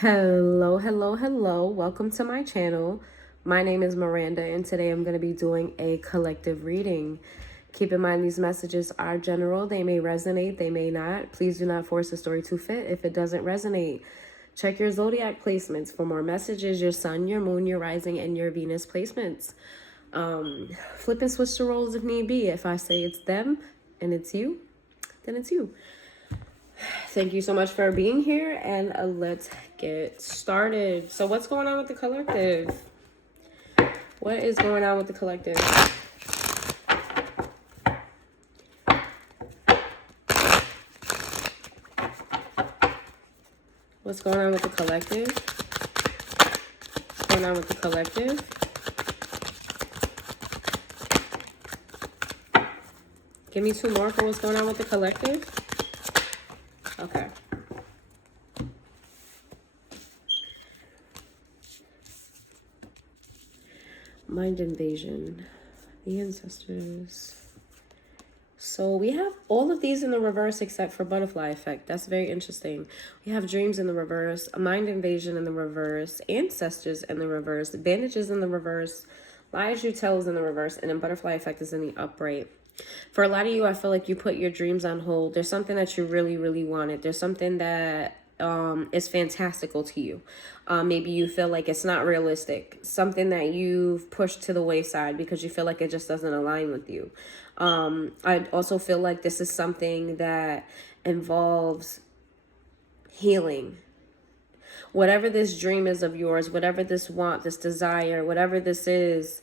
Hello, hello, hello. Welcome to my channel. My name is Miranda, and today I'm going to be doing a collective reading. Keep in mind, these messages are general. They may resonate, they may not. Please do not force a story to fit if it doesn't resonate. Check your zodiac placements for more messages, your sun, your moon, your rising, and your Venus placements. Flip and switch the roles if need be. If I say it's them and it's you, then it's you. Thank you so much for being here, and let's get started. So what's going on with the collective? What is going on with the collective? What's going on with the collective? What's going on with the collective? Give me two more for what's going on with the collective. Okay. Mind invasion. The ancestors. So we have all of these in the reverse except for butterfly effect. That's very interesting. We have dreams in the reverse, a mind invasion in the reverse, ancestors in the reverse, bandages in the reverse, lies you tell is in the reverse, and then butterfly effect is in the upright. For a lot of you, I feel like you put your dreams on hold. There's something that you really, really wanted. There's something that is fantastical to you. Maybe you feel like it's not realistic. Something that you've pushed to the wayside because you feel like it just doesn't align with you. I also feel like this is something that involves healing. Whatever this dream is of yours, whatever this want, this desire, whatever this is,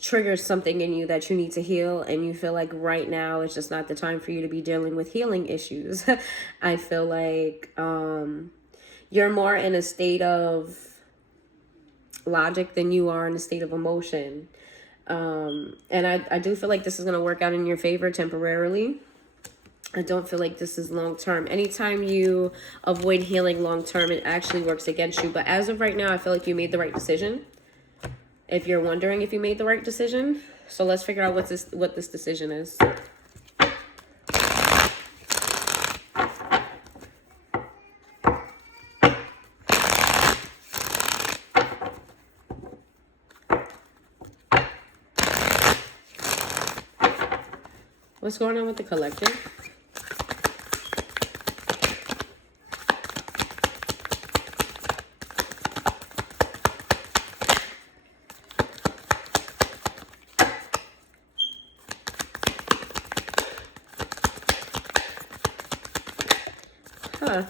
triggers something in you that you need to heal, and you feel like right now it's just not the time for you to be dealing with healing issues. I feel like you're more in a state of logic than you are in a state of emotion. And I do feel like this is going to work out in your favor temporarily. I don't feel like this is long term. Anytime you avoid healing long term, it actually works against you. But as of right now, I feel like you made the right decision. If you're wondering if you made the right decision, so let's figure out what this decision is. What's going on with the collective? Huh.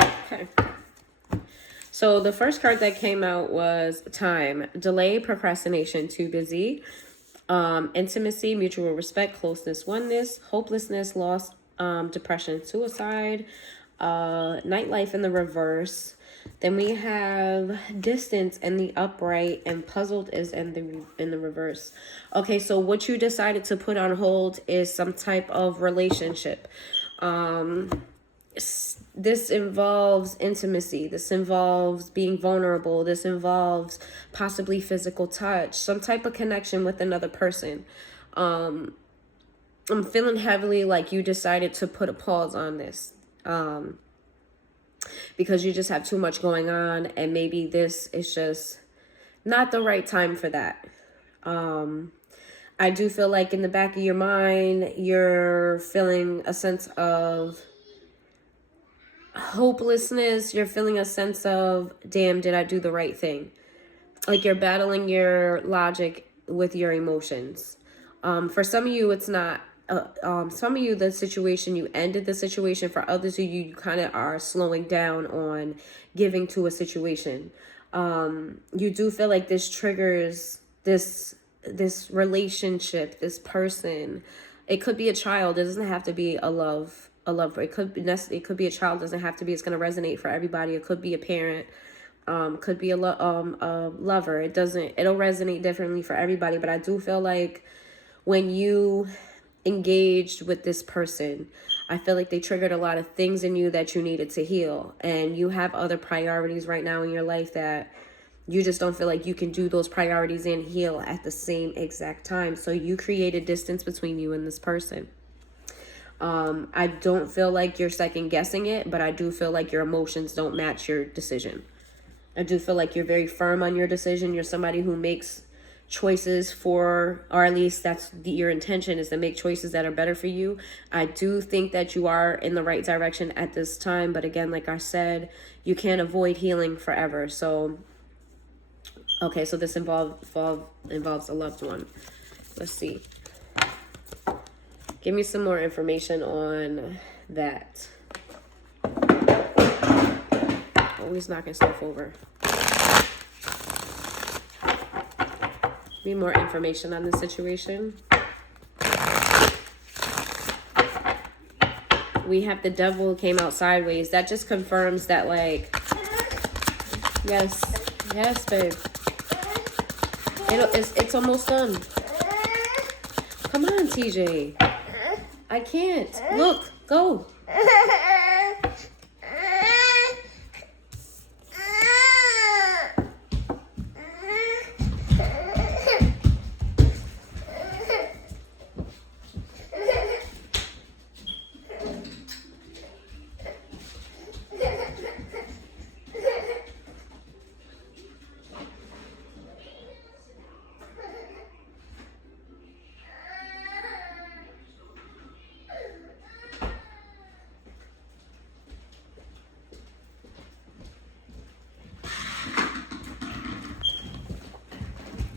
Okay. So the first card that came out was time, delay, procrastination, too busy, intimacy, mutual respect, closeness, oneness, hopelessness, loss, depression, suicide, nightlife in the reverse. Then we have distance in the upright, and puzzled is in the reverse. Okay, so what you decided to put on hold is some type of relationship. This involves intimacy. This involves being vulnerable. This involves possibly physical touch, some type of connection with another person. I'm feeling heavily like you decided to put a pause on this. Because you just have too much going on, and maybe this is just not the right time for that. I do feel like in the back of your mind, you're feeling a sense of hopelessness. You're feeling a sense of, damn, did I do the right thing? Like you're battling your logic with your emotions. For some of you, it's not. Some of you, the situation, you ended the situation. For others of you, you kind of are slowing down on giving to a situation. You do feel like this triggers this relationship, this person. It could be a child. It doesn't have to be a love. It could be a child. It doesn't have to be. It's going to resonate for everybody. It could be a parent. Could be a lover. It'll resonate differently for everybody. But I do feel like when you engaged with this person, I feel like they triggered a lot of things in you that you needed to heal, and you have other priorities right now in your life that you just don't feel like you can do those priorities and heal at the same exact time. So you created distance between you and this person. I don't feel like you're second guessing it, but I do feel like your emotions don't match your decision. I do feel like you're very firm on your decision. You're somebody who makes choices for, or at least that's your intention, is to make choices that are better for you. I do think that you are in the right direction at this time, but again, like I said, you can't avoid healing forever. So, okay, so this involves a loved one. Let's see. Give me some more information on that. Always knocking stuff over. Need more information on the situation. We have the devil came out sideways. That just confirms that, like, yes, babe. It's almost done. Come on, TJ. I can't. Look, go.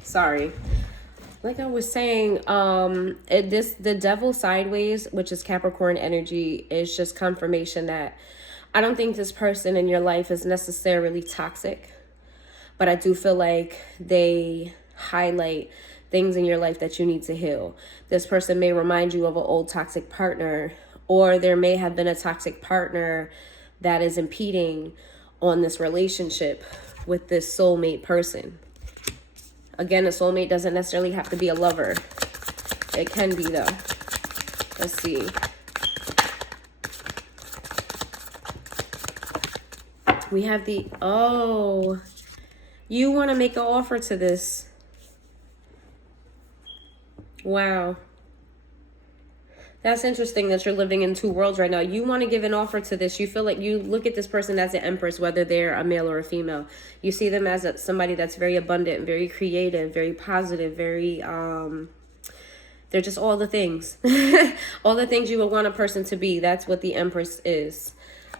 Sorry. Like I was saying, the devil sideways, which is Capricorn energy, is just confirmation that I don't think this person in your life is necessarily toxic, but I do feel like they highlight things in your life that you need to heal. This person may remind you of an old toxic partner, or there may have been a toxic partner that is impeding on this relationship with this soulmate person. Again, a soulmate doesn't necessarily have to be a lover. It can be, though. Let's see. We have the, oh, you want to make an offer to this. Wow. That's interesting that you're living in two worlds right now. You want to give an offer to this. You feel like you look at this person as an empress, whether they're a male or a female. You see them as somebody that's very abundant, very creative, very positive, very, they're just all the things. All the things you would want a person to be. That's what the empress is.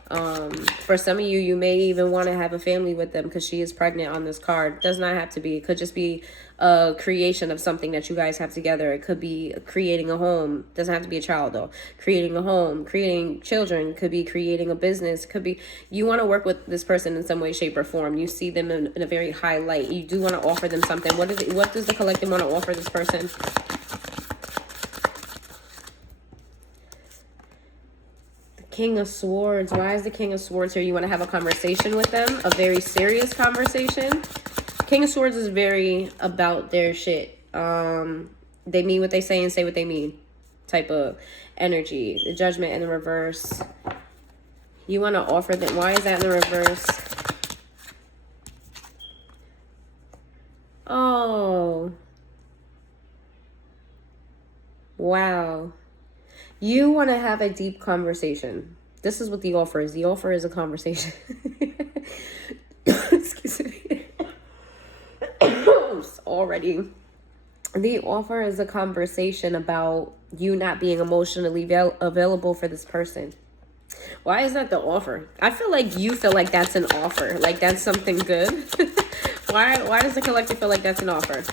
For some of you, you may even want to have a family with them because she is pregnant on this card. Does not have to be. It could just be a creation of something that you guys have together. It could be creating a home. Doesn't have to be a child, though. Creating a home, creating children, could be creating a business, could be you want to work with this person in some way, shape, or form. You see them in a very high light. You do want to offer them something. What does the collective want to offer this person? King of Swords. Why is the King of Swords here? You want to have a conversation with them, a very serious conversation. King of Swords is very about their shit. They mean what they say and say what they mean type of energy. The Judgment in the reverse. You want to offer them. Why is that in the reverse? Oh. Wow. You want to have a deep conversation. This is what the offer is. The offer is a conversation. Excuse me. Already. The offer is a conversation about you not being emotionally available for this person. Why is that the offer? I feel like you feel like that's an offer. Like that's something good. Why does the collective feel like that's an offer?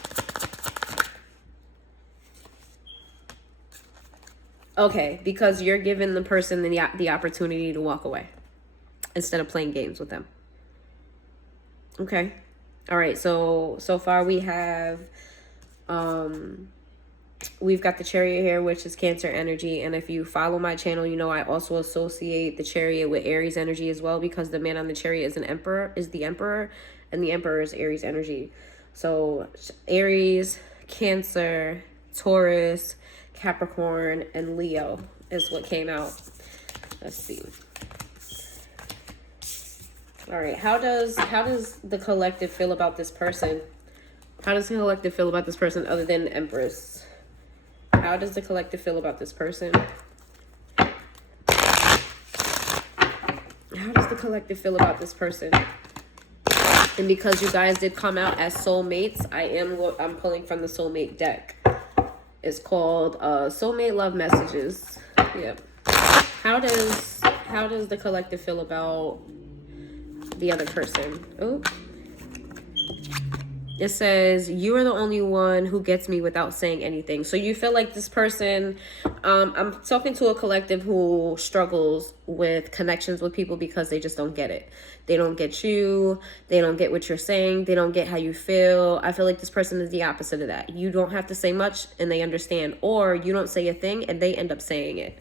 Okay, because you're giving the person the opportunity to walk away instead of playing games with them. Okay. All right. So far we have, we've got the Chariot here, which is Cancer energy. And if you follow my channel, you know I also associate the Chariot with Aries energy as well, because the man on the Chariot is the Emperor, and the Emperor is Aries energy. So Aries, Cancer, Taurus, Capricorn, and Leo is what came out. Let's see. All right, how does the collective feel about this person? How does the collective feel about this person other than Empress? How does the collective feel about this person? the collective feel about this person? And because you guys did come out as soulmates, I'm pulling from the soulmate deck. It's called Soulmate Love Messages. Yep. How does the collective feel about the other person? Oh. It says, you are the only one who gets me without saying anything. So you feel like this person, I'm talking to a collective who struggles with connections with people because they just don't get it. They don't get you. They don't get what you're saying. They don't get how you feel. I feel like this person is the opposite of that. You don't have to say much and they understand. Or you don't say a thing and they end up saying it.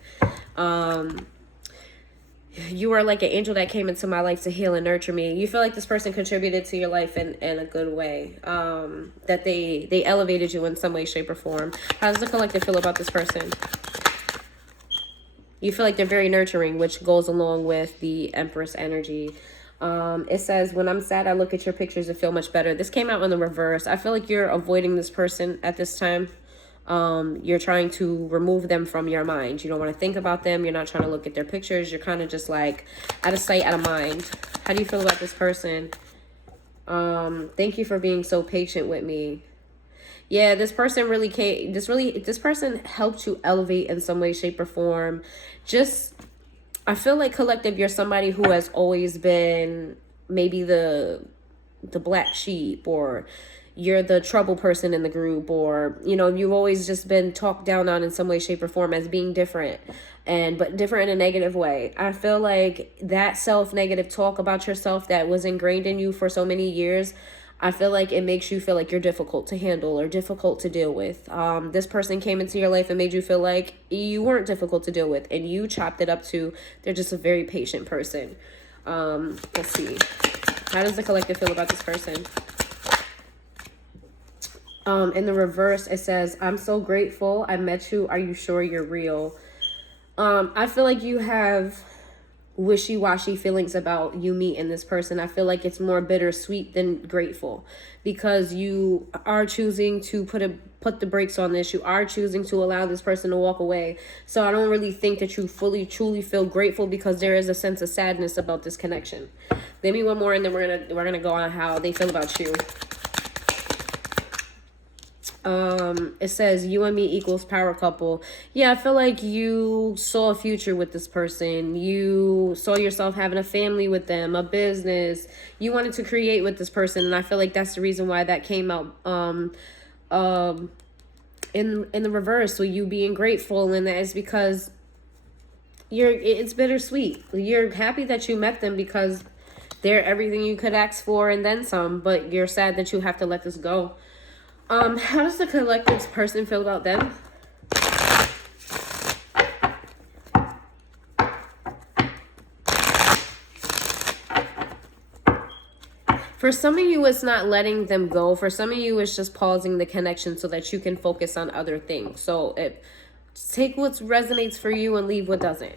You are like an angel that came into my life to heal and nurture me. You feel like this person contributed to your life in a good way. That they elevated you in some way, shape, or form. How does the collective feel about this person? You feel like they're very nurturing, which goes along with the Empress energy. It says, when I'm sad, I look at your pictures and feel much better. This came out in the reverse. I feel like you're avoiding this person at this time. You're trying to remove them from your mind. You don't want to think about them. You're not trying to look at their pictures. You're kind of just like out of sight, out of mind. How do you feel about this person? Thank you for being so patient with me. Yeah, this person really came, this person helped you elevate in some way, shape, or form. I feel like collective, you're somebody who has always been maybe the black sheep, or you're the trouble person in the group, or, you know, you've always just been talked down on in some way, shape, or form as being different, but different in a negative way. I feel like that negative talk about yourself that was ingrained in you for so many years, I feel like it makes you feel like you're difficult to handle or difficult to deal with. This person came into your life and made you feel like you weren't difficult to deal with, and you chopped it up to they're just a very patient person. Let's see. How does the collective feel about this person? In the reverse, it says, I'm so grateful I met you. Are you sure you're real? I feel like you have wishy-washy feelings about you meeting this person. I feel like it's more bittersweet than grateful, because you are choosing to put the brakes on this. You are choosing to allow this person to walk away. So I don't really think that you truly feel grateful, because there is a sense of sadness about this connection. Give me one more, and then we're gonna go on how they feel about you. It says, you and me equals power couple. Yeah, I feel like you saw a future with this person. You saw yourself having a family with them, a business. You wanted to create with this person, and I feel like that's the reason why that came out in the reverse, with you being grateful, and that is because it's bittersweet. You're happy that you met them because they're everything you could ask for and then some, but you're sad that you have to let this go. How does the collective person feel about them? For some of you, it's not letting them go. For some of you, it's just pausing the connection so that you can focus on other things. So take what resonates for you and leave what doesn't.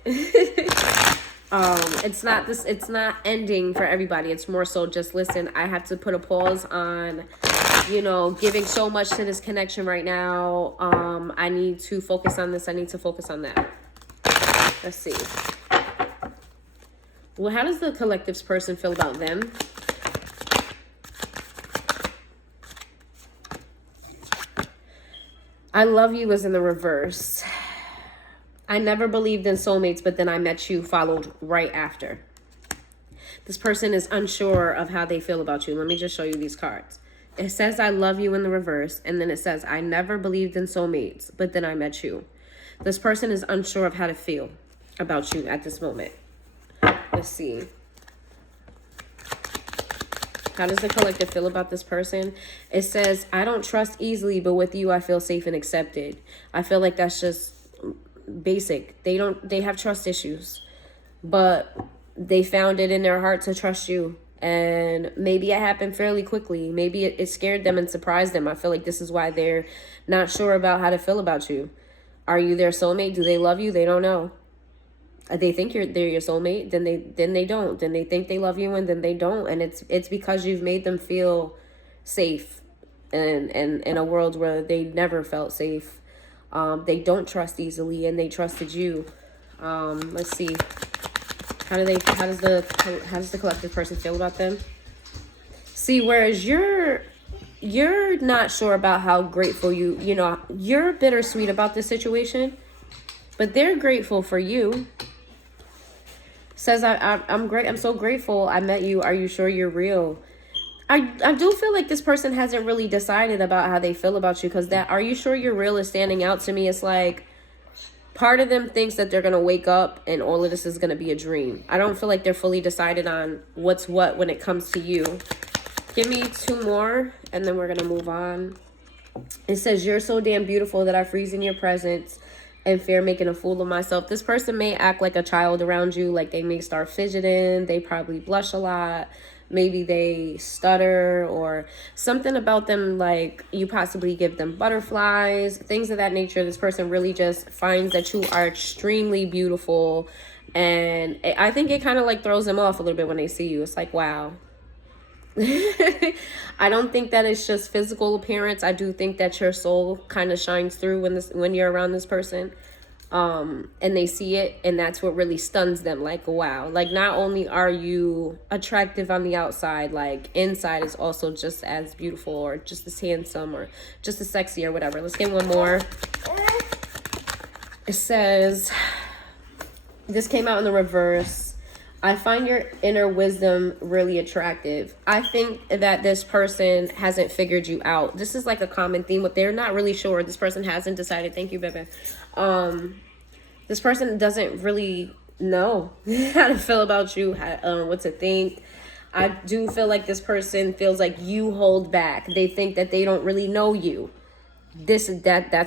It's not ending for everybody. It's more so just, listen, I have to put a pause on, you know, giving so much to this connection right now. I need to focus on this. I need to focus on that. Let's see. Well, how does the collective's person feel about them? I love you is in the reverse. I never believed in soulmates, but then I met you followed right after. This person is unsure of how they feel about you. Let me just show you these cards. It says, I love you in the reverse. And then it says, I never believed in soulmates, but then I met you. This person is unsure of how to feel about you at this moment. Let's see. How does the collective feel about this person? It says, I don't trust easily, but with you, I feel safe and accepted. I feel like that's just basic. They have trust issues, but they found it in their heart to trust you. And maybe it happened fairly quickly. Maybe it scared them and surprised them. I feel like this is why they're not sure about how to feel about you. Are you their soulmate? Do they love you? They don't know. They think they're your soulmate, then they don't. Then they think they love you, and then they don't. And it's because you've made them feel safe, and in a world where they never felt safe. They don't trust easily, and they trusted you. Let's see. How does the collective person feel about them? See, whereas you're not sure about how grateful you're bittersweet about this situation, but they're grateful for you. Says I'm great. I'm so grateful I met you. Are you sure you're real? I do feel like this person hasn't really decided about how they feel about you, because that "are you sure you're real" is standing out to me. It's like part of them thinks that they're gonna wake up and all of this is gonna be a dream. I don't feel like they're fully decided on what's what when it comes to you. Give me 2 more and then we're gonna move on. It says, "You're so damn beautiful that I freeze in your presence and fear making a fool of myself." This person may act like a child around you. Like they may start fidgeting. They probably blush a lot. Maybe they stutter or something about them, like you possibly give them butterflies, things of that nature. This person really just finds that you are extremely beautiful. And I think it kind of like throws them off a little bit when they see you. It's like, wow. I don't think that it's just physical appearance. I do think that your soul kind of shines through when you're around this person. And they see it, and that's what really stuns them. Like, wow, like not only are you attractive on the outside, like inside is also just as beautiful or just as handsome or just as sexy or whatever. Let's get one more. It says, this came out in the reverse. "I find your inner wisdom really attractive." I think that this person hasn't figured you out. This is like a common theme, but they're not really sure. This person hasn't decided. Thank you, Bebe. This person doesn't really know how to feel about you, what to think. I do feel like this person feels like you hold back. They think that they don't really know you. That's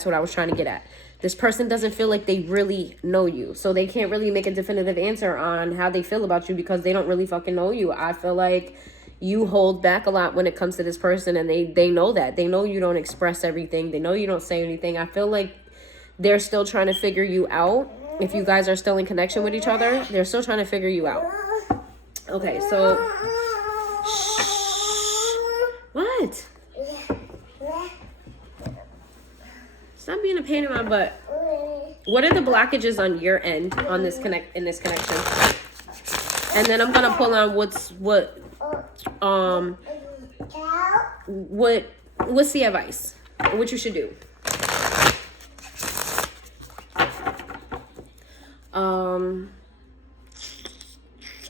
what I was trying to get at. This person doesn't feel like they really know you. So they can't really make a definitive answer on how they feel about you because they don't really fucking know you. I feel like you hold back a lot when it comes to this person, and they know that. They know you don't express everything. They know you don't say anything. I feel like they're still trying to figure you out. If you guys are still in connection with each other, they're still trying to figure you out. Okay, so... What? Stop being a pain in my butt. What are the blockages on your end in this connection? And then I'm gonna pull on what's the advice? What you should do.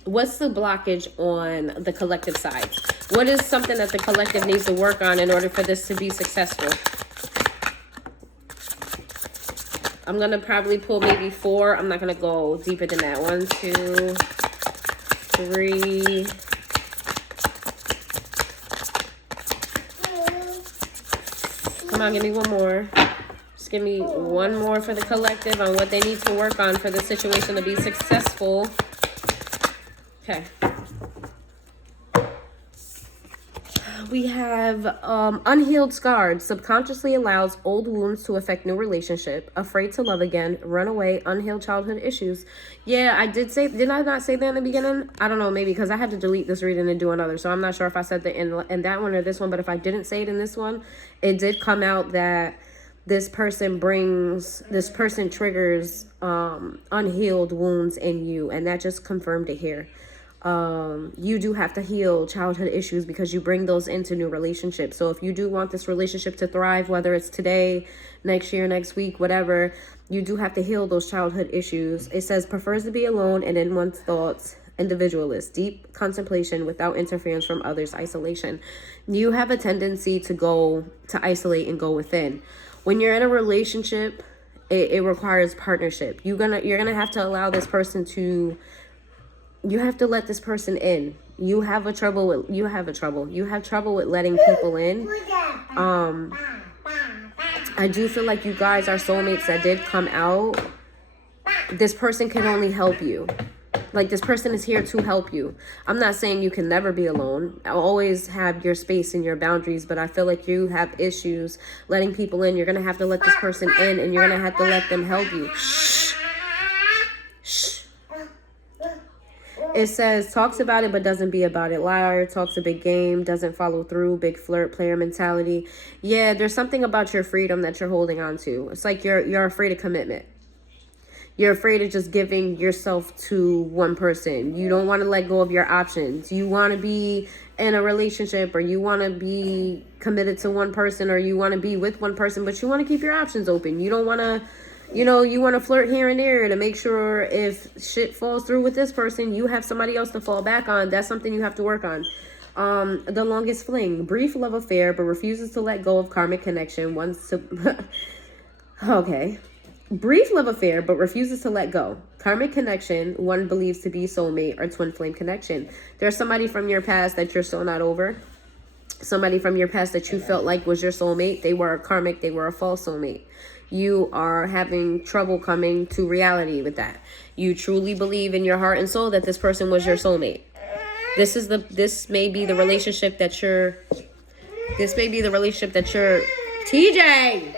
What's the blockage on the collective side? What is something that the collective needs to work on in order for this to be successful? I'm going to probably pull maybe 4. I'm not going to go deeper than that. 1, 2, 3. Come on, give me one more. Just give me one more for the collective on what they need to work on for the situation to be successful. Okay. We have unhealed scars. Subconsciously allows old wounds to affect new relationship. Afraid to love again. Runaway. Unhealed childhood issues. Yeah, I did I not say that in the beginning? I don't know, maybe because I had to delete this reading and do another. So I'm not sure if I said that in that one or this one. But if I didn't say it in this one, it did come out that this person triggers unhealed wounds in you. And that just confirmed it here. You do have to heal childhood issues because you bring those into new relationships. So if you do want this relationship to thrive, whether it's today, next year, next week, whatever, you do have to heal those childhood issues. It says prefers to be alone and in one's thoughts, individualist, deep contemplation without interference from others, isolation. You have a tendency to isolate and go within. When you're in a relationship, it requires partnership. You're gonna have to allow this person to. You have to let this person in. You have trouble with letting people in. I do feel like you guys are soulmates that did come out. This person can only help you. Like, this person is here to help you. I'm not saying you can never be alone. I'll always have your space and your boundaries, but I feel like you have issues letting people in. You're going to have to let this person in, and you're going to have to let them help you. Shh. Shh. It says, talks about it but doesn't be about it. Liar, talks a big game, doesn't follow through, big flirt, player mentality. Yeah, there's something about your freedom that you're holding on to. It's like you're afraid of commitment. You're afraid of just giving yourself to one person. You don't want to let go of your options. You want to be in a relationship, or you want to be committed to one person, or you want to be with one person, but you want to keep your options open. You don't want to, you know, you want to flirt here and there to make sure if shit falls through with this person, you have somebody else to fall back on. That's something you have to work on. The longest fling, brief love affair, but refuses to let go of karmic connection. Okay. Brief love affair, but refuses to let go. Karmic connection, one believes to be soulmate or twin flame connection. There's somebody from your past that you're still not over. Somebody from your past that you felt like was your soulmate. They were a karmic, they were a false soulmate. You are having trouble coming to reality with that. You truly believe in your heart and soul that this person was your soulmate. This may be the relationship that you're TJ.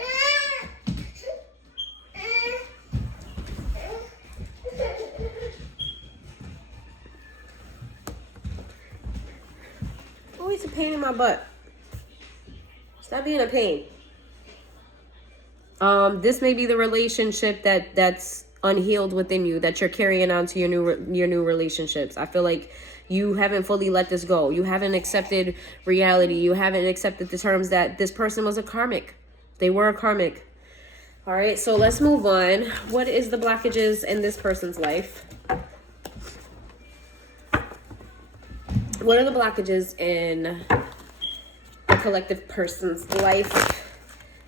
Always a pain in my butt. Stop being a pain. This may be the relationship that's unhealed within you, that you're carrying on to your new relationships. I feel like you haven't fully let this go. You haven't accepted reality. You haven't accepted the terms that this person was a karmic. They were a karmic. All right, so let's move on. What is the blockages in this person's life? What are the blockages in the collective person's life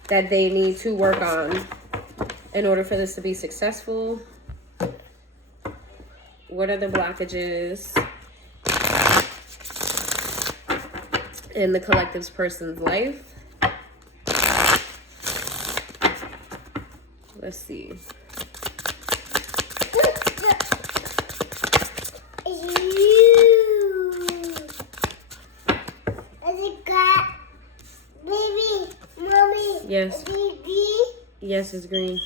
that they need to work on in order for this to be successful? What are the blockages in the collective's person's life? Let's see. Yes. Is it green? Yes, it's green.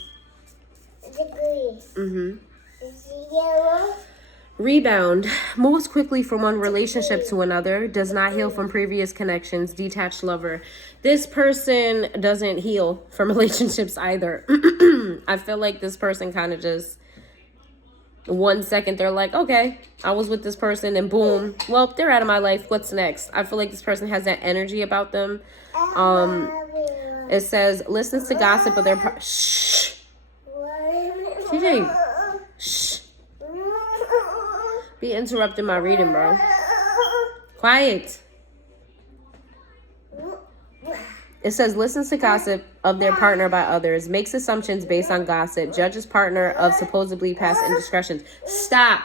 Is it green? Mm-hmm. Is it yellow? Rebound. Moves quickly from one relationship to another. Does not heal from previous connections. Detached lover. This person doesn't heal from relationships either. I feel like this person kind of just, 1 second they're like, okay, I was with this person, and boom, well, they're out of my life. What's next? I feel like this person has that energy about them. It says, listens to gossip of their shh. TJ. Shh. Be interrupting my reading, bro. Quiet. It says, listens to gossip of their partner by others, makes assumptions based on gossip, judges partner of supposedly past indiscretions. Stop.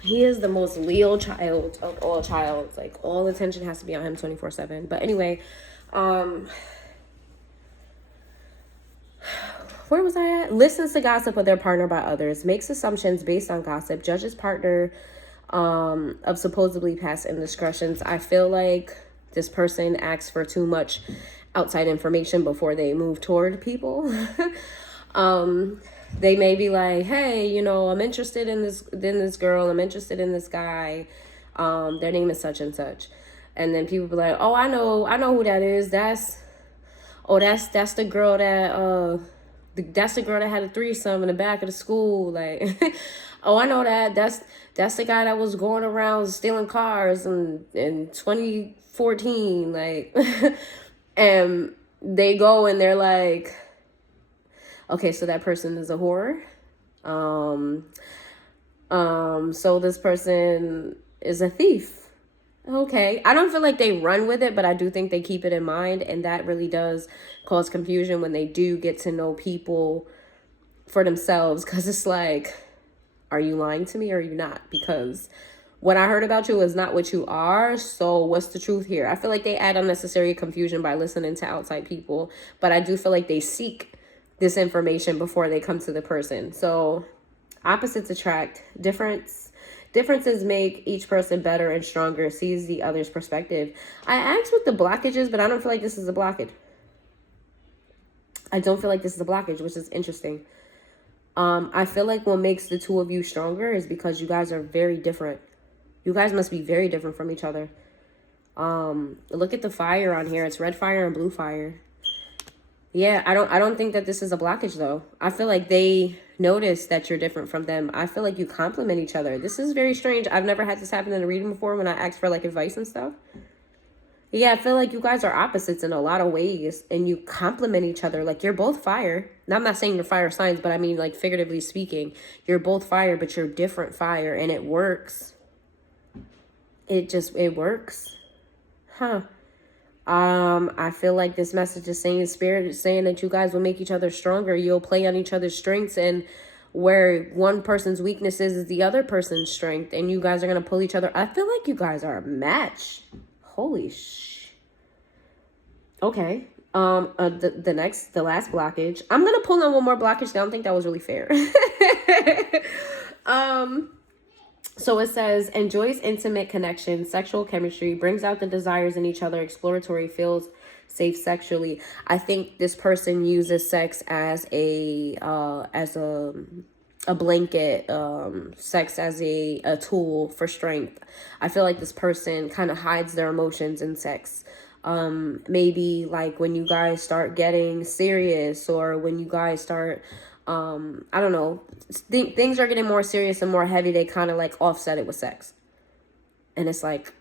He is the most Leo child of all childs. Like, all attention has to be on him 24/7. But anyway, where was I at? Listens to gossip of their partner by others, makes assumptions based on gossip, judges partner of supposedly past indiscretions. I feel like this person asks for too much outside information before they move toward people. They may be like, hey, you know, I'm interested in this girl. I'm interested in this guy. Their name is such and such. And then people be like, oh, I know who that is. That's the girl that, that's the girl that had a threesome in the back of the school. Like, oh, I know that. That's the guy that was going around stealing cars in 2014. Like, and they go and they're like, okay, so that person is a whore. So this person is a thief. Okay. I don't feel like they run with it, but I do think they keep it in mind. And that really does cause confusion when they do get to know people for themselves. Because it's like, are you lying to me or are you not? Because what I heard about you is not what you are. So what's the truth here? I feel like they add unnecessary confusion by listening to outside people. But I do feel like they seek this information before they come to the person. So opposites attract. Different Differences make each person better and stronger, sees the other's perspective. I asked what the blockage is, but I don't feel like this is a blockage. I don't feel like this is a blockage, which is interesting. I feel like what makes the two of you stronger is because you guys are very different. You guys must be very different from each other. Look at the fire on here. It's red fire and blue fire. Yeah, I don't think that this is a blockage though. I feel like they notice that you're different from them. I feel like you complement each other. This is very strange. I've never had this happen in a reading before when I asked for like advice and stuff. Yeah, I feel like you guys are opposites in a lot of ways and you complement each other. Like you're both fire. Now, I'm not saying you're fire signs, but I mean like figuratively speaking, you're both fire, but you're different fire and it works. It works. Huh. I feel like this message is saying, Spirit is saying that you guys will make each other stronger. You'll play on each other's strengths, and where one person's weaknesses is the other person's strength, and you guys are going to pull each other. I feel like you guys are a match. Holy sh. Okay. The last blockage. I'm going to pull on one more blockage. I don't think that was really fair. So it says, enjoys intimate connection, sexual chemistry, brings out the desires in each other, exploratory, feels safe sexually. I think this person uses sex as a blanket, sex as a tool for strength. I feel like this person kind of hides their emotions in sex. Maybe like when you guys start getting serious, or when you guys start I don't know, things are getting more serious and more heavy, they kind of like offset it with sex. And it's like,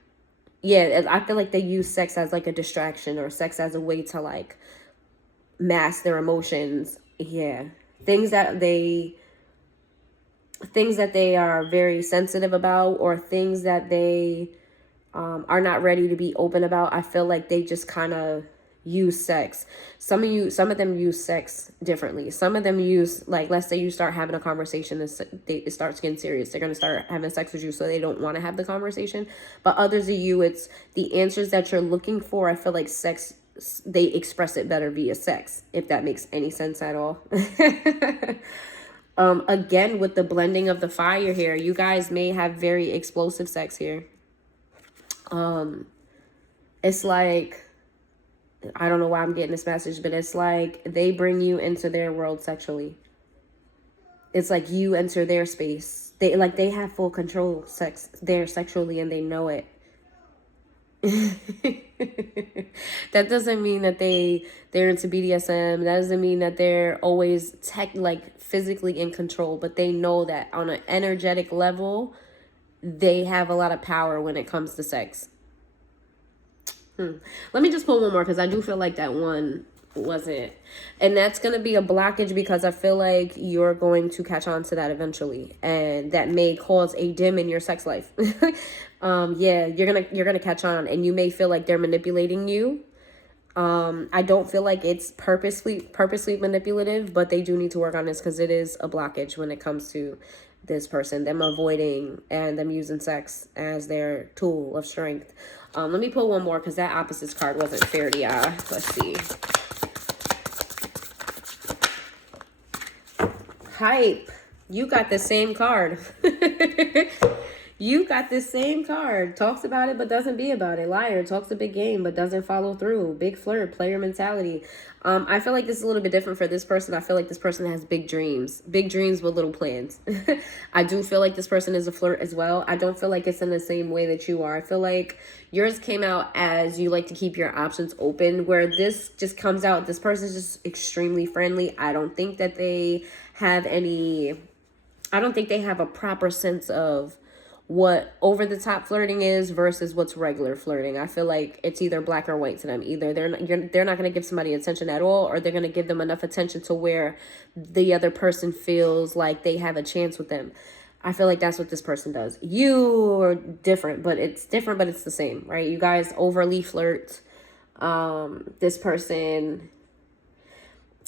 yeah, I feel like they use sex as like a distraction, or sex as a way to like mask their emotions. Yeah. Things that they are very sensitive about, or things that they are not ready to be open about. I feel like they just kind of use sex. Some of them use sex differently. Some of them use, like, let's say you start having a conversation and it starts getting serious. They're going to start having sex with you, so they don't want to have the conversation. But others of you, it's the answers that you're looking for. I feel like sex, they express it better via sex, if that makes any sense at all. Again, with the blending of the fire here, you guys may have very explosive sex here. It's like, I don't know why I'm getting this message, but it's like they bring you into their world sexually. It's like you enter their space. They have full control there sexually, and they know it. That doesn't mean that they're into BDSM. That doesn't mean that they're always physically in control, but they know that on an energetic level, they have a lot of power when it comes to sex. Let me just pull one more, because I do feel like that one wasn't. And that's going to be a blockage, because I feel like you're going to catch on to that eventually. And that may cause a dim in your sex life. Yeah, you're gonna catch on, and you may feel like they're manipulating you. I don't feel like it's purposely manipulative, but they do need to work on this, because it is a blockage when it comes to this person, them avoiding and them using sex as their tool of strength. Let me pull one more, because that opposites card wasn't fair to y'all. Let's see. Hype. You got the same card. You got the same card. Talks about it, but doesn't be about it. Liar. Talks a big game, but doesn't follow through. Big flirt. Player mentality. I feel like this is a little bit different for this person. I feel like this person has big dreams. Big dreams with little plans. I do feel like this person is a flirt as well. I don't feel like it's in the same way that you are. I feel like yours came out as you like to keep your options open, where this just comes out, this person's just extremely friendly. I don't think that they have a proper sense of what over the top flirting is versus what's regular flirting. I feel like it's either black or white to them. Either they're not going to give somebody attention at all, or they're going to give them enough attention to where the other person feels like they have a chance with them. I feel like that's what this person does. You are different, but it's the same, right? You guys overly flirt. This person,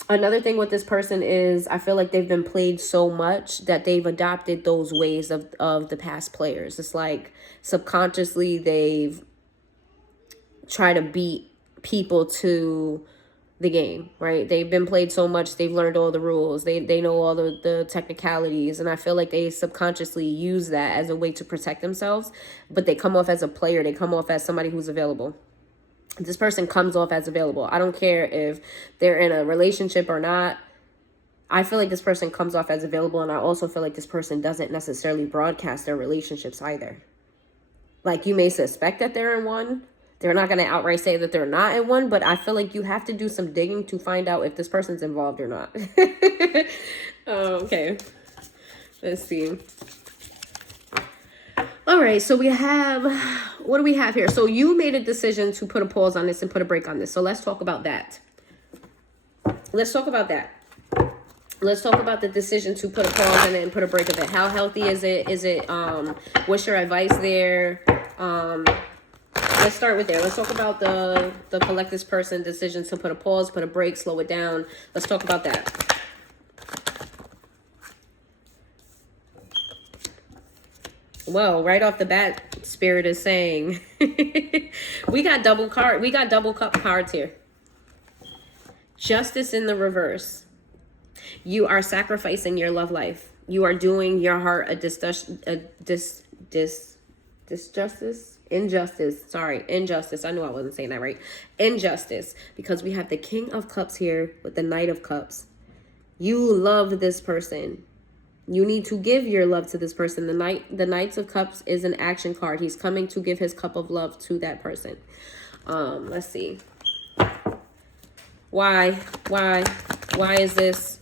another thing with this person is, I feel like they've been played so much that they've adopted those ways of the past players. It's like subconsciously they've tried to beat people to the game, right? They've been played so much, they've learned all the rules, they know all the technicalities, and I feel like they subconsciously use that as a way to protect themselves, but they come off as a player, they come off as somebody who's available. This person comes off as available. I don't care if they're in a relationship or not. I feel like this person comes off as available, and I also feel like this person doesn't necessarily broadcast their relationships either. Like, you may suspect that they're in one. They're not going to outright say that they're not in one, but I feel like you have to do some digging to find out if this person's involved or not. Okay. Let's see. All right, so we have, what do we have here? So you made a decision to put a pause on this and put a break on this. So let's talk about that. Let's talk about that. Let's talk about the decision to put a pause on it and put a break of it. How healthy is it? What's your advice there? Let's start with there. Let's talk about the collective person decision to put a pause, put a break, slow it down. Let's talk about that. Well, right off the bat, Spirit is saying we got double cup cards here. Justice in the reverse. You are sacrificing your love life. You are doing your heart injustice. I knew I wasn't saying that right. Injustice, because we have the King of Cups here with the Knight of Cups. You love this person. You need to give your love to this person. The Knight of Cups is an action card. He's coming to give his cup of love to that person. Let's see. Why is this?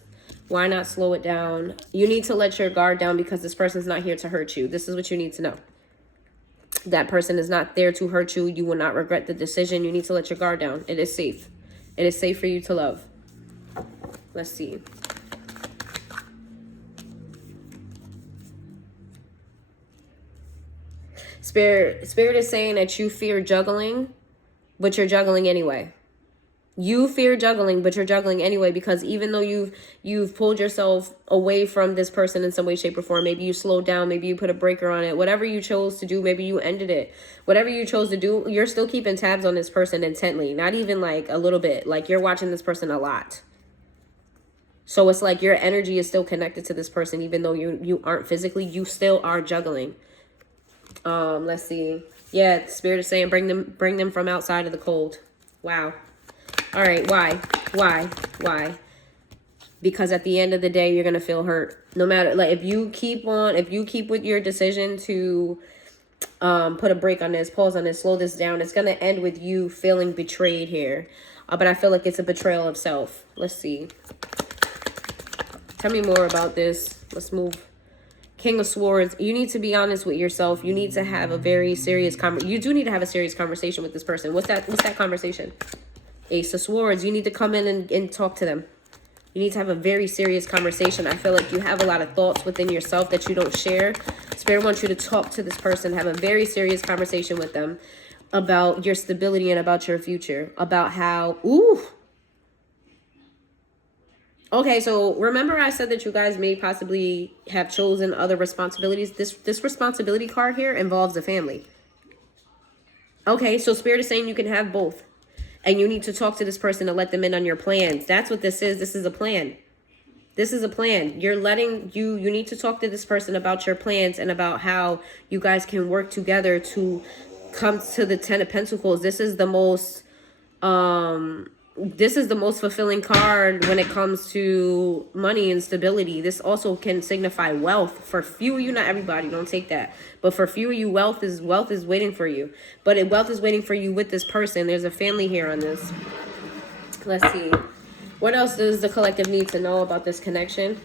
Why not slow it down? You need to let your guard down because this person's not here to hurt you. This is what you need to know. That person is not there to hurt you. You will not regret the decision. You need to let your guard down. It is safe. It is safe for you to love. Let's see. Spirit is saying that you fear juggling, but you're juggling anyway. You fear juggling, but you're juggling anyway, because even though you've pulled yourself away from this person in some way, shape, or form, maybe you slowed down, maybe you put a breaker on it, whatever you chose to do, maybe you ended it. Whatever you chose to do, you're still keeping tabs on this person intently, not even like a little bit. Like, you're watching this person a lot. So it's like your energy is still connected to this person, even though you aren't physically, you still are juggling. Let's see. Yeah, Spirit is saying bring them from outside of the cold. Wow. All right, why? Because at the end of the day, you're going to feel hurt. No matter, like, if you keep with your decision to put a break on this, pause on this, slow this down, it's going to end with you feeling betrayed here. But I feel like it's a betrayal of self. Let's see. Tell me more about this. Let's move. King of Swords. You need to be honest with yourself. You need to have a very serious you do need to have a serious conversation with this person. What's that conversation? Ace of Swords. You need to come in and talk to them. You need to have a very serious conversation. I feel like you have a lot of thoughts within yourself that you don't share. Spirit wants you to talk to this person, have a very serious conversation with them about your stability and about your future, about how, okay, so remember I said that you guys may possibly have chosen other responsibilities. This responsibility card here involves a family. Okay, so Spirit is saying you can have both. And you need to talk to this person to let them in on your plans. That's what this is. This is a plan. This is a plan. You're letting you need to talk to this person about your plans and about how you guys can work together to come to the Ten of Pentacles. This is the most fulfilling card when it comes to money and stability. This also can signify wealth. For few of you, not everybody, don't take that. But for few of you, wealth is waiting for you. But wealth is waiting for you with this person. There's a family here on this. Let's see. What else does the collective need to know about this connection?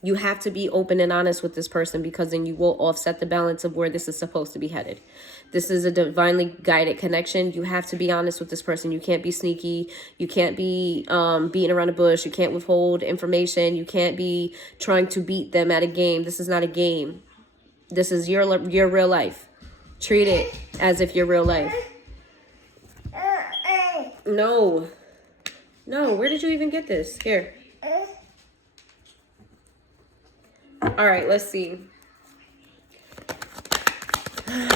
You have to be open and honest with this person, because then you will offset the balance of where this is supposed to be headed. This is a divinely guided connection. You have to be honest with this person. You can't be sneaky. You can't be beating around the bush. You can't withhold information. You can't be trying to beat them at a game. This is not a game. This is your real life. Treat it as if you're real life. No. Where did you even get this? Here. All right, let's see.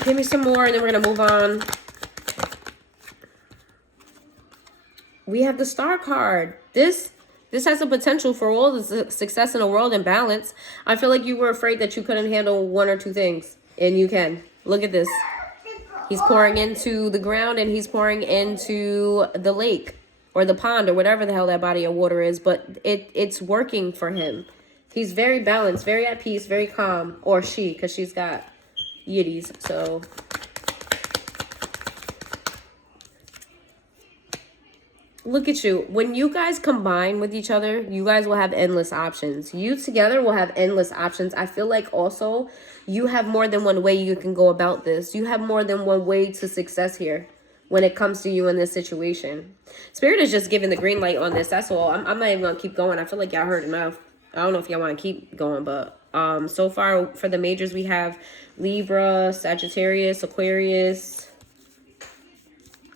Give me some more and then we're going to move on. We have the Star card. This has the potential for all the success in the world and balance. I feel like you were afraid that you couldn't handle one or two things. And you can. Look at this. He's pouring into the ground and he's pouring into the lake or the pond or whatever the hell that body of water is. But it's working for him. He's very balanced, very at peace, very calm. Or she, because she's got yiddies. So look at you. When you guys combine with each other, you guys will have endless options. You together will have endless options. I feel like also you have more than one way you can go about this. You have more than one way to success here when it comes to you in this situation. Spirit is just giving the green light on this. That's all. I'm not even going to keep going. I feel like y'all heard enough. I don't know if y'all want to keep going, but so far for the majors, we have Libra, Sagittarius, Aquarius,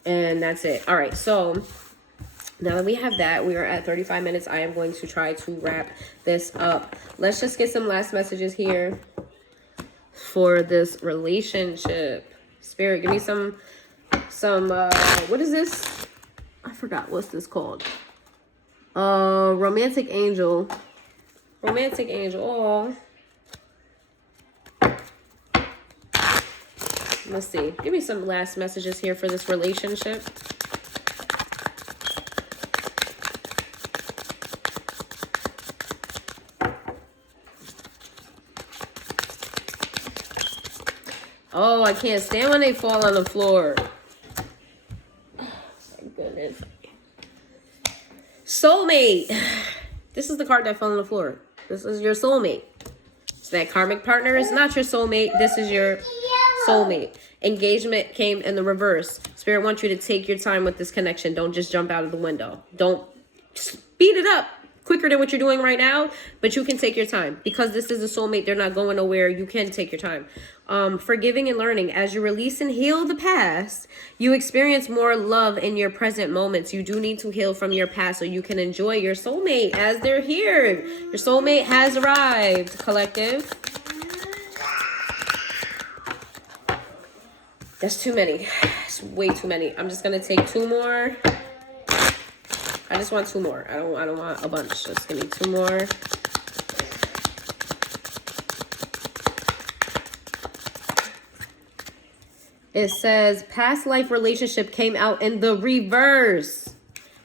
and that's it. All right, so now that we have that, we are at 35 minutes. I am going to try to wrap this up. Let's just get some last messages here for this relationship. Spirit, give me some what is this? I forgot what's this called. Romantic angel. Romantic angel. Oh. Let's see. Give me some last messages here for this relationship. Oh, I can't stand when they fall on the floor. Oh, my goodness. Soulmate. This is the card that fell on the floor. This is your soulmate. So that karmic partner is not your soulmate. This is your soulmate. Engagement came in the reverse. Spirit wants you to take your time with this connection. Don't just jump out of the window. Don't speed it up quicker than what you're doing right now, but you can take your time. Because this is a soulmate, they're not going nowhere. You can take your time. Forgiving and learning. As you release and heal the past, you experience more love in your present moments. You do need to heal from your past so you can enjoy your soulmate as they're here. Your soulmate has arrived, collective. That's too many. It's way too many. I'm just going to take two more. I just want two more. I don't want a bunch. Just give me two more. It says past life relationship came out in the reverse.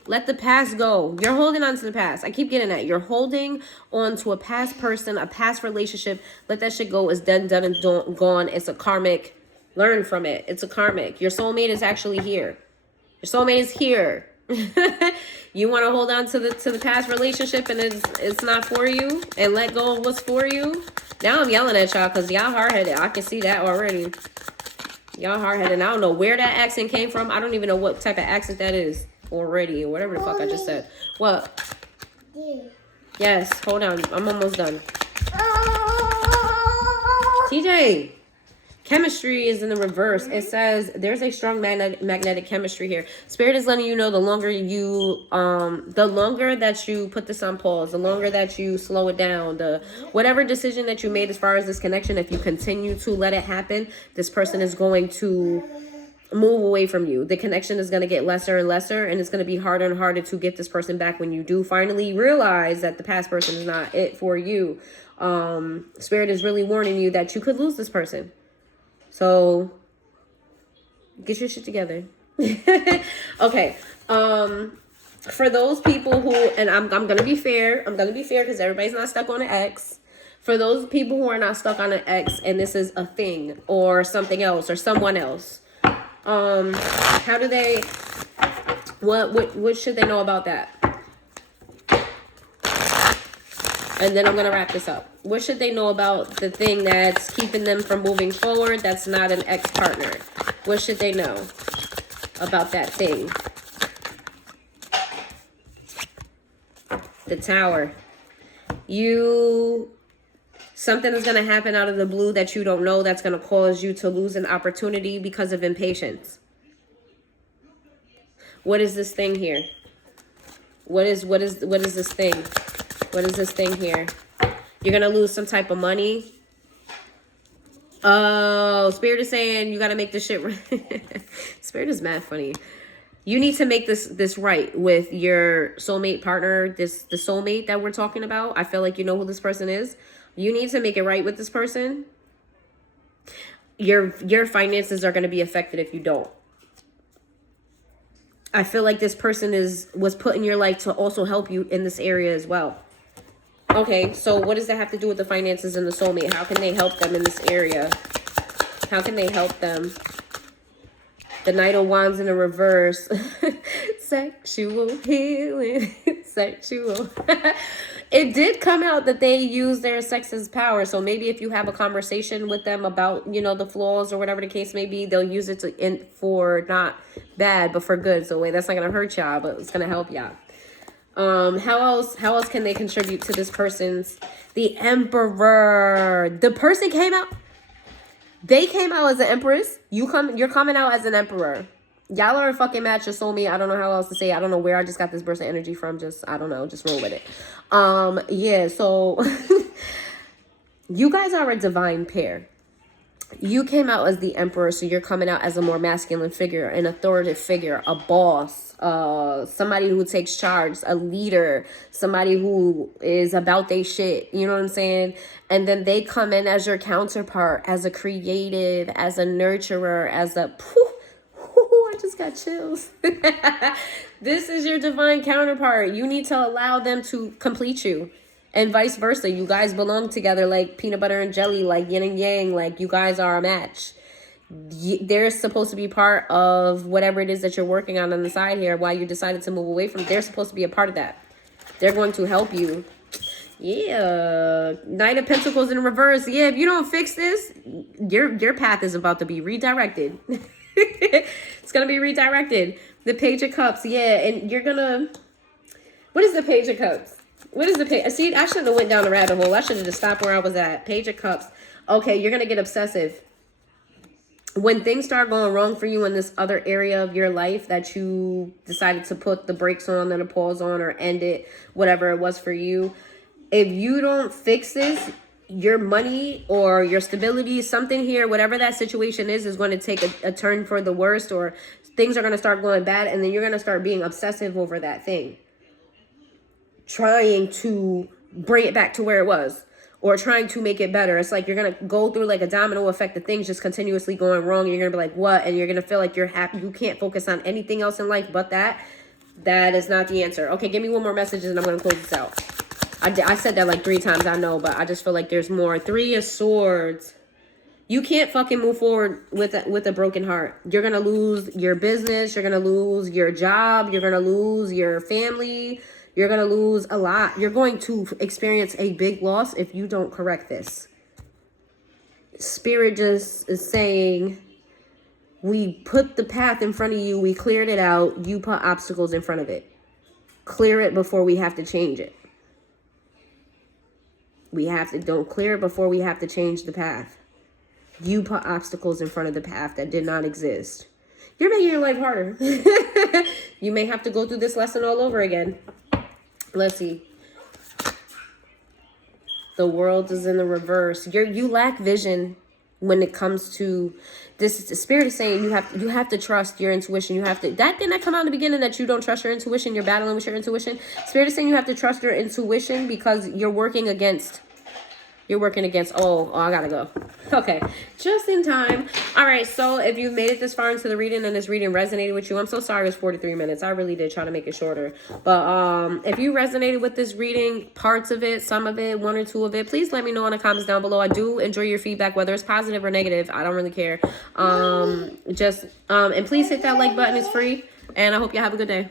Let the past go. You're holding on to the past. I keep getting that. You're holding on to a past person, a past relationship. Let that shit go. It's done and gone. It's a karmic. Learn from it. It's a karmic. Your soulmate is actually here. Your soulmate is here. You want to hold on to the past relationship and it's not for you and let go of what's for you. Now I'm yelling at y'all because y'all hard-headed. I can see that already. Y'all hard-headed. And I don't know where that accent came from. I don't even know what type of accent that is already or whatever the fuck I just said. What? Yes, hold on. I'm almost done. TJ. Chemistry is in the reverse. It says there's a strong magnetic chemistry here. Spirit is letting you know the longer that you put this on pause, the longer that you slow it down, whatever decision that you made as far as this connection, if you continue to let it happen, this person is going to move away from you. The connection is going to get lesser and lesser, and it's going to be harder and harder to get this person back when you do finally realize that the past person is not it for you. Spirit is really warning you that you could lose this person. So get your shit together. Okay. For those people who, and I'm going to be fair. I'm going to be fair because everybody's not stuck on an ex. For those people who are not stuck on an ex and this is a thing or something else or someone else, how do they, what should they know about that? And then I'm going to wrap this up. What should they know about the thing that's keeping them from moving forward that's not an ex-partner? What should they know about that thing? The Tower. Something is going to happen out of the blue that you don't know that's going to cause you to lose an opportunity because of impatience. What is this thing here? What is this thing? What is this thing here? You're going to lose some type of money. Oh, Spirit is saying you got to make this shit right. Spirit is mad funny. You need to make this right with your soulmate partner, the soulmate that we're talking about. I feel like you know who this person is. You need to make it right with this person. Your finances are going to be affected if you don't. I feel like this person was put in your life to also help you in this area as well. Okay, so what does that have to do with the finances and the soulmate? How can they help them in this area? How can they help them? The Knight of Wands in the reverse. Sexual healing. Sexual. It did come out that they use their sex as power. So maybe if you have a conversation with them about, you know, the flaws or whatever the case may be, they'll use it for not bad, but for good. So wait, that's not going to hurt y'all, but it's going to help y'all. How else can they contribute to this person's, the Emperor? The person came out, they came out as an Empress. You're coming out as an Emperor. Y'all are a fucking match or soulmate. I don't know how else to say. I don't know where I just got this burst of energy from. Just, I don't know. Just roll with it. Yeah, so you guys are a divine pair. You came out as the Emperor, so you're coming out as a more masculine figure, an authoritative figure, a boss, somebody who takes charge, a leader, somebody who is about their shit, you know what I'm saying? And then they come in as your counterpart, as a creative, as a nurturer, as a... I just got chills. This is your divine counterpart. You need to allow them to complete you. And vice versa. You guys belong together like peanut butter and jelly, like yin and yang, like you guys are a match. They're supposed to be part of whatever it is that you're working on the side here while you decided to move away from. They're supposed to be a part of that. They're going to help you. Yeah. Knight of Pentacles in reverse. Yeah, if you don't fix this, your path is about to be redirected. It's going to be redirected. The Page of Cups. Yeah, and you're going to... What is the Page of Cups? What is the page? See, I shouldn't have went down the rabbit hole. I should have just stopped where I was at. Page of Cups. Okay, you're going to get obsessive. When things start going wrong for you in this other area of your life that you decided to put the brakes on and a pause on or end it, whatever it was for you, if you don't fix this, your money or your stability, something here, whatever that situation is going to take a turn for the worst, or things are going to start going bad, and then you're going to start being obsessive over that thing. Trying to bring it back to where it was, or trying to make it better. It's like you're gonna go through like a domino effect of things just continuously going wrong, and you're gonna be like, what? And you're gonna feel like you're happy. You can't focus on anything else in life but that. That is not the answer. Okay, give me one more message and I'm gonna close this out. I said that like 3 times, I know, but I just feel like there's more. 3 of Swords. You can't fucking move forward with a broken heart. You're gonna lose your business. You're gonna lose your job. You're gonna lose your family. You're going to lose a lot. You're going to experience a big loss if you don't correct this. Spirit just is saying, we put the path in front of you. We cleared it out. You put obstacles in front of it. Clear it before we have to change it. Don't clear it before we have to change the path. You put obstacles in front of the path that did not exist. You're making your life harder. You may have to go through this lesson all over again. Let's see. The World is in the reverse. You lack vision when it comes to this. The Spirit is saying you have to trust your intuition. You have to. That didn't that come out in the beginning that you don't trust your intuition. You're battling with your intuition. Spirit is saying you have to trust your intuition because you're working against. Oh, I gotta go. Okay, just in time. All right, so if you made it this far into the reading and this reading resonated with you, I'm so sorry it was 43 minutes. I really did try to make it shorter. But if you resonated with this reading, parts of it, some of it, 1 or 2 of it, please let me know in the comments down below. I do enjoy your feedback, whether it's positive or negative. I don't really care. And please hit that like button. It's free. And I hope you have a good day.